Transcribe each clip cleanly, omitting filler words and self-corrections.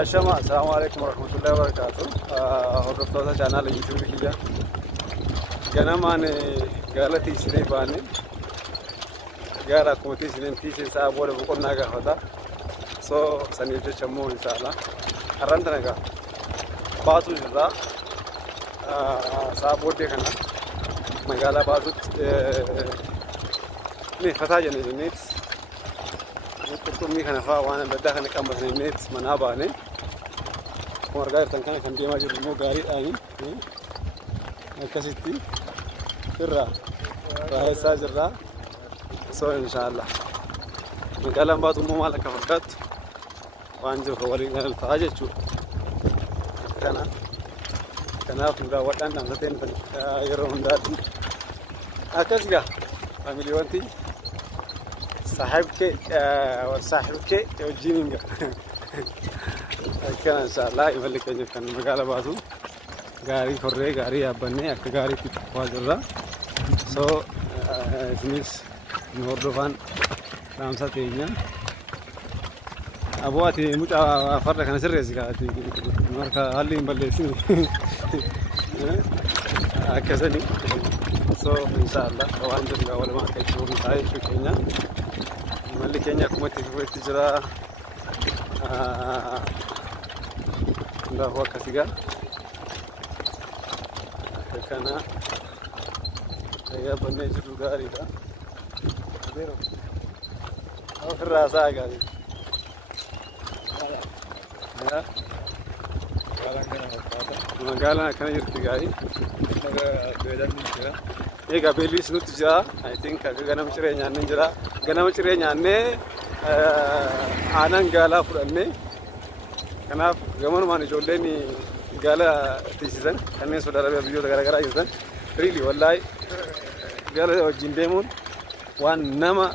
السلام عليكم ورحمة الله وبركاته. هردفتوتا channel YouTube kiyya. Ganamaan gaalati isinii baane gaara akkuma isin tiisin isaa booda boqonnaa gaafata. So saniif jecha immoo inshallah har'aan tana gaa baatu jirra. Saa booddee kana magaalaa baatutti ni fataa jenneet qurxummii kana fa'aa waan adda addaa kana qabsiisneet manaa baane. Kun argaa jirtan kana kan deemaa jiru immoo gaariidhaani akkasitti irraa raasaa jirra. So inshallah magaalaan baatu immoo maal akka fakkaattu waan jiru kan waliin galtaa jechuudha. Kanaaf nu daawwadhaan dhaamsateen yeroo hundaatti akkas gaa faamiliiwwanti saaxibkee wajjin hinga akkana inshallah imalli keenya kan magaalaa baatu gaarii korree gaarii yaabbannee akka gaariitti dhufaa jirra. So isinis nu hordofaan dhaamsa teenya aboo ati mucaa farda kana sirreessi kaati marka haalli hin balleessine akkasani. So inshallah waan jiru walumaa akka itti hubataa jechuu keenya imalli keenya akkuma itti fufeetti jira. Hundaafuu akkasigaa akka kana yaabbannee jiru gaariidha. Ofirraa isaa gaarii magaalaan akkana jirti gaarii. Egaa beellis nutti jira. I think akka ganama ciree nyaannee jira. Ganama ciree nyaannee aanan gaalaa fudhannee kanaaf gamanumaan ijoolleen gaala tiisisan kanneen Saudi Arabiyaa biyyoota garaagaraa jirtan really wallahi gaala wajjin deemuun waan nama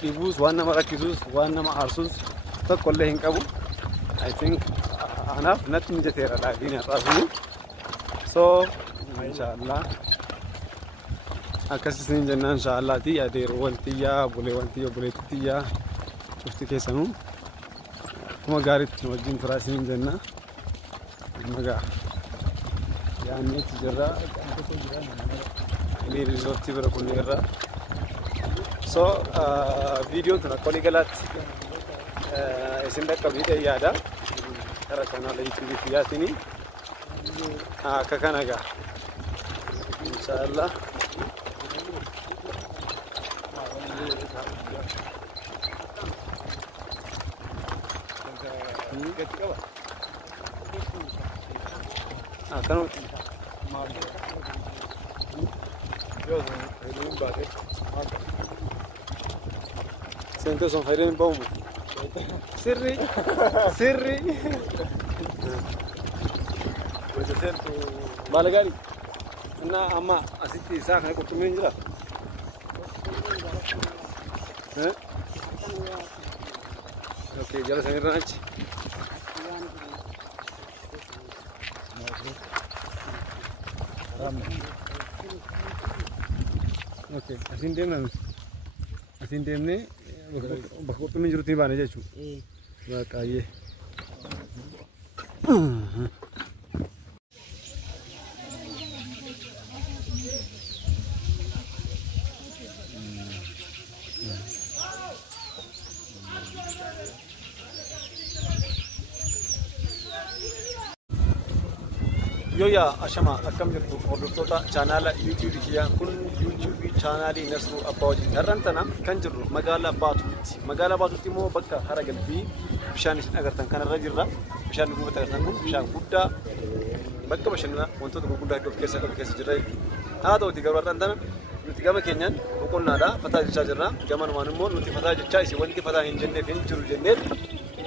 dhibuus waan nama rakkisuus waan nama aarsuus tokko illee hin qabu. I think anaaf natti mijateera dhaabbiin har'aasuni. So inshallah akkasiin jennaan inshallaati adeerowwan xiyyaa buleewwan xiyyaa buleetti xiyyaa cufti keessanuu kuma gaariitti wajjin firaasiin jenna magaa yaanneetti jirra ni riizortii bira kun irra. So viidiyoon tun akka walii galaatti isin dhaqqabdee yaada karaa kanaala YouTube kiyyaatiin akka kana gaa inshallah kanu sente son khairin baumu sirri balagari na amma asitti isaa kana qurxummiin jira. Okay, jala sanirra achi okay, asin deemne bakka qurxummiin jirutti baane jechuudha. Baay'ee Yoya ashama akkam jirtu hordoftoota chaanaala YouTube kiyyaa. Kun YouTube chaanaalii Nasruu Abbaa wajjin har'aan tana kan jirru magaalaa Baatuutti. Magaalaa Baatuutti immoo bakka hara galbii bishaan isin agartan kanarra jirra. Bishaan duubatti agartan kun bishaan guddaa bakka bashannanaa wantoota gurguddaa iddoo of keessa qabu keessa jirra. Haa ta'uti garuu har'aan tana nuti gama keenyaan boqonnaadha fataa jechaa jirra. Gamanumaan immoo nuti fataa jechaa isin wanti fataa hin jenneef hin jiru jennee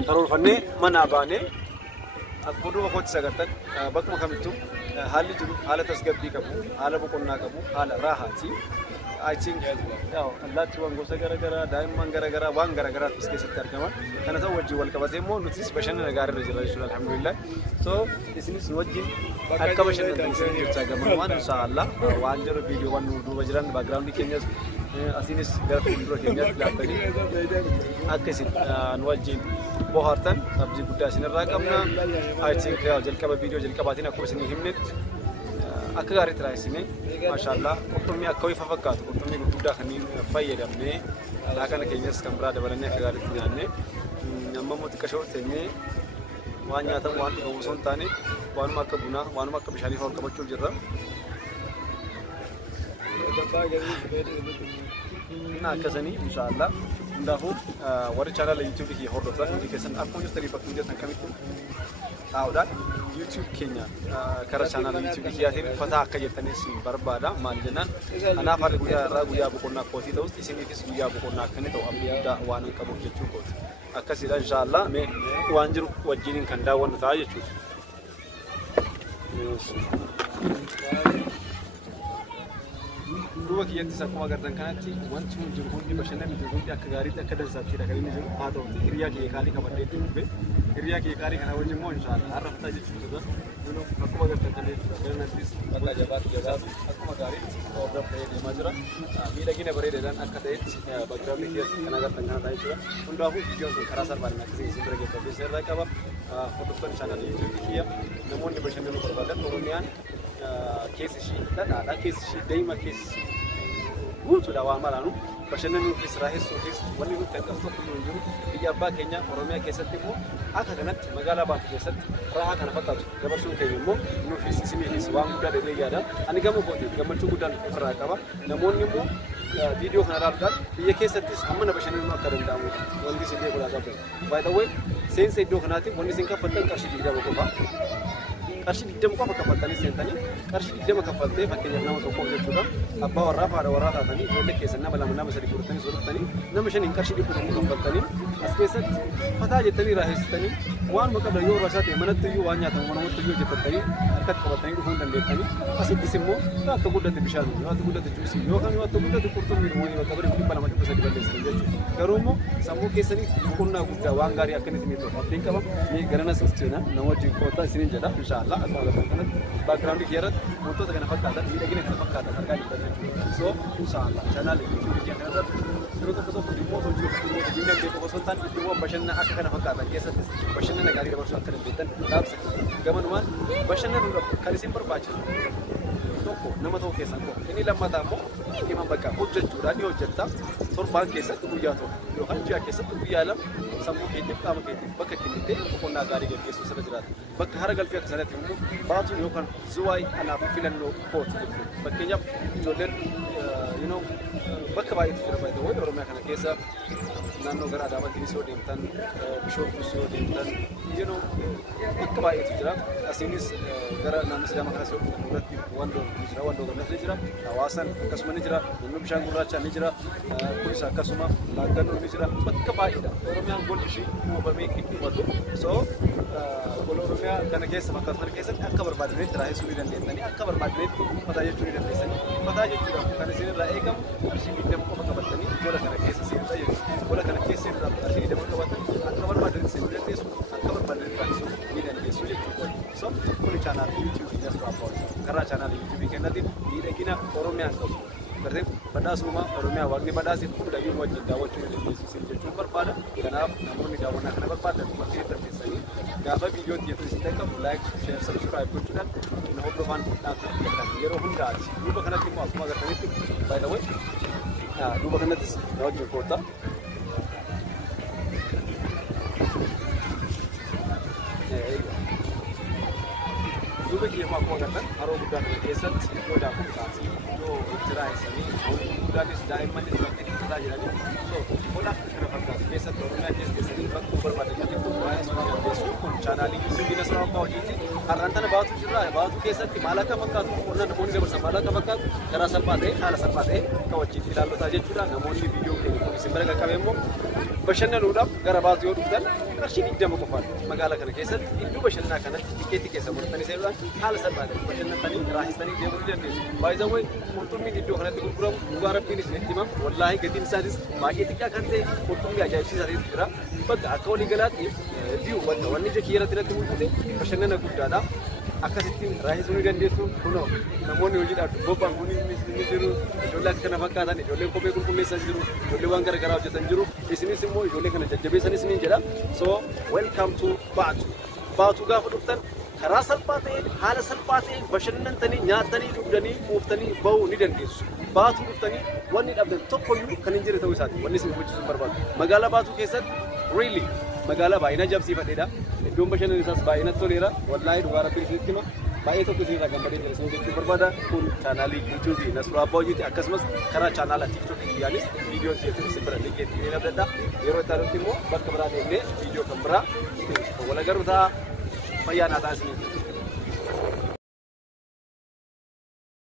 karoorfannee manaa baanee akkuma duuba kootti sagartan bakkuma kamittuu haalli jiru haala tasgabbii qabu, haala boqonnaa qabu, haala raahaati. I think allaattiiwwan gosa garaagaraa daa'imman garaagaraa waan garaagaraatu as keessatti argama. Kana ta'u wajjin wal qabatee immoo nutis bashannana gaariirra jira jechuudha alhamdulillah. So isinis wajjin akka bashannantan isin jechaa gamanumaan inshallah waan jiru viidiyoowwan nu duuba jiran background keenyas asinis gara fuuldura keenyatti laattanii akka isin nu wajjin bohaartan abdii guddaa isinirraa qabna. I think jalqaba viidiyoo jalqabaatiin akkuma isin himnetti akka gaariitti raayisine maashaallah qurxummii akka ifa fakkaatu qurxummii guddaa kanneen fayyadamnee laaqana keenyas kan biraa dabalannee akka gaariitti nyaannee amma immoo xiqqashoo teenyee waan nyaatamu waan dhugamu osoo hin taane waanuma akka bunaa waanuma akka bishaanii fa'aa qabachuuf jirra. Nah, akkasanii inshallah hundaafuu warri chaanala YouTube kiyya hordoftan hundi keessan akkuma jirtanii bakka hojjetan kamittuu taa'uudhaan YouTube keenya karaa chaanala YouTube kiyyaatiin uffata akka jettanis barbaada. Maal jennaan anaaf haalli guyyaa irraa guyyaa boqonnaa kootii ta'us isiniifis guyyaa boqonnaa akka inni ta'u abdii guddaa waan hin qabuuf jechuu kooti. Akkasiidha inshallah mee waan jiru wajjiniin kan daawwannu ta'a jechuudha. Dua kiyyattis akkuma agartan kanatti wanti kun jiru hundi bashannanni jiru hundi akka gaariitti akka dansaatti kan inni jiru haa ta'u hiriyaa kiyya qaalii qabadheetti dhufe hiriyaa kiyya qaalii kana wajjin immoo inshallah har'a fixaa jechuudha. Akkuma agartan kanatti ganattis bal'aa jabaatu akkuma gaariitti hordaf ta'ee deemaa jira. Miidhagina bareedaadhaan akka ta'etti background kiyyatti kan agartan kana ta'ee jira. Hundaafuu viidiyoon kun karaa salphaan akkasii isin bira geeffamee irraa qaba. Hordoftoonni chaanala YouTube kiyya namoonni bashannanuu barbaadan Oromiyaan keessi ishii dhadhaadha keessi ishii daa'ima keessi guutuudha waan maraanu bashannanuufis raahessuufis wanni nuti akkasumas tokko hin jiru biyya abbaa keenya Oromiyaa keessatti immoo akka kanatti magaalaa Baatu keessatti raahaa kana fakkaatu dabarsuun keenya immoo nuufis isiniifis waan guddaa dheedhee yaada ani gama kootiin gammachuu guddaan ofirraa qaba namoonni immoo viidiyoo kana ilaaluudhaan biyya keessattis hammana bashannanuu akka danda'amudha wanti isin beekulaa qabdan by the way seensa iddoo kanaatti wanni isin kaffaltan qarshii 20 qofa. Qarshii 20 qofa kaffaltanii seentanii qarshii 20 kaffaltee fakkeenyaaf nama tokkoof jechuudha abbaa warraa haadha warraa taatanii ijoollee keessan nama lama nama sadii godhatanii soorattanii nama shaniin qarshii 100 kaffaltanii as keessatti fataa jettanii raahessitanii waan maqabla yoo rasaa ta'e manatti iyyuu waan nyaatamu manamatti iyyuu hojjetatanii harkatti qabatanii dhufuu hin dandeettanii asittis immoo yoo akka guddate bishaan yoo akka guddate juusii yookaan yoo akka guddate qurxummii wayii bakka bari 200 balleessitan jechuudha garuu immoo sammuu keessanii boqonnaa guddaa waan gaarii akka inni miidhagu abdiin qaba garanas ceenaa nama wajjin kootaa isiniin jedha inshallah. Background kiyarat wantoota kana fakkaatan miidhagina kana fakkaatan argaa jirtan so inshallah channel YouTube kiyarat yeroo tokko tokko dhimmoota hojii dinagdee qofa osoo hin taane iddoowwan bashannana akka kana fakkaatan keessatti bashannana gaarii dabarsuu akka dandeettan dhaamsa gamanumaan bashannanuudhaaf kan isin barbaachisu tokko nama ta'uu keessan tokko inni lammataa immoo dhimma bakka hojjechuudhaan ni hojjetta torbaan keessatti guyyaa tokko yookaan ji'a keessatti guyyaa lama sammuu keetiif qaama keetiif bakka kennitee boqonnaa gaarii gaggeessuu sirra jiraata bakka hara galfii akka sanatti immoo baatuun yookaan zuwaay anaaf filannoo kooti jechuudha fakkeenyaaf ijoolleen bakka baay'eetu jira baay'ee ta'uu Oromiyaa kana keessa naannoo gara Adaamaatti yoo deemtan Bishooftuus yoo deemtan bakka baay'eetu jira asiinis gara naannoo Sidaamaa kanas yoo deemtan duratti wandoo jira wandoo gannas ni jira Hawaasan akkasuma ni jira naannoo bishaan gurraachaa ni jira kunis akkasuma Laaggannoo ni jira bakka baay'eedha Oromiyaan golli ishii uumamee dhumatu so Oromiyaa kana keessa fakkaatu kana keessatti akka barbaadanitti raahessuu ni dandeessanii akka barbaadanitti fataa jechuu ni dandeessanii fataa jechuudhaaf kan isin irraa eegamu qarshii 20 qofa qabatanii gola kana keessa seenaa jechuudha gola kana keessa seenuudhaaf qarshii 20 qabatan akka barbaadanitti seenuu dandeessu akka barbaadanitti raahessuu ni dandeessu jechuudha so kuni chaanaal YouTube Ijaas Baaboo karaa chaanaal YouTube kennatti miidhagina Oromiyaan qabu gartee badhaasuma Oromiyaa waaqni badhaase hunda yoo wajjin daawwachuu ni dandeessu jechuun barbaada kanaaf namoonni daawwannaa kana barbaadan bakkee tarteessanii gaafa viidiyoo itti isin qaqqabu like share subscribe gochuudhaan na hordofaan dhaabbattan yeroo hundaati duuba kanatti immoo akkuma agartanitti by the way duuba kanattis na wajjin koottaa duuba kiyya akkuma agartan haroo guddaa kana keessatti iddoo daakuu isaatii iddoo itti raayessanii guddaanis daa'immanis bakkee dhiphataa jiranii so qola kana fakkaatu keessatti Oromiyaa keessatti bakkuu barbaadanii raayessuu dandeessu kun chaanaalii YouTube Ijaas Baaboo hojiiti har'aan tana baatu jirra baatu keessatti maal akka fakkaatu qonnaa namoonni dabarsan maal akka fakkaatu karaa salphaa ta'e haala salphaa ta'e kawachiitti ilaallotaa jechuudha namoonni viidiyoo keenya kun isin bira qaqqabe immoo bashannanuudhaaf gara baatu yoo dhuftan qarshii 20 qofaan magaalaa kana keessatti iddoo bashannanaa kanatti tikeetii keessa godhatanii seenuudhaan haala salphaadhaan bashannantanii raahistanii deemuu ni dandeessu. Baay'isawwan qurxummiin iddoo kanatti gurguramu dhugaa rabbiin isinitti himama wallaahi gatiin isaatis baay'ee xiqqaa kan ta'e qurxummii ajaa'ibsiisaa ta'etu jira. Bakka akka walii galaatti wanni ija kiyya irratti natti mul'ate bashannana guddaadha. akkasittiin raayisuu ni dandeessu. Kunoo namoonni hojiidhaaf bobba'an kun ni jiru. Ijoollee akka kana fakkaatan ijoolleen kophee qulqulleessan jiru. Ijoollee waan garaagaraa hojjetan jiru. Isinis immoo ijoollee kana jajjabeessanis ni jedha. So welcome to Baatu. Baatu gaafa dhuftan karaa salphaa ta'een haala salphaa ta'een bashannantanii nyaatanii dhugdanii quuftanii bahuu ni dandeessu. Baatu dhuftanii wanni dhabdan tokkoyyuu kan hin jirre ta'uu isaati. Wanni isin gochisuun barbaadu. Magaalaa Baatu keessatti really magaalaa baay'ina jabsiifadheedha. Iddoon bashannanaa isaas baay'ina toleera. Wallaahi dhugaa rabbii isinitti hima. Baay'ee tokko isinirraa gammadee jira isin jechuu barbaada. Kun chaanaalii YouTube Nasruu Abbaawojiiti akkasumas karaa chaanaala TikTok yaanis viidiyoon isin bira liqeetti ni nabdadha. Yeroo itti aanutti immoo bakka biraa deemnee viidiyoo kan biraa wal agarru ta'a. Fayyaa naa ta'a isin.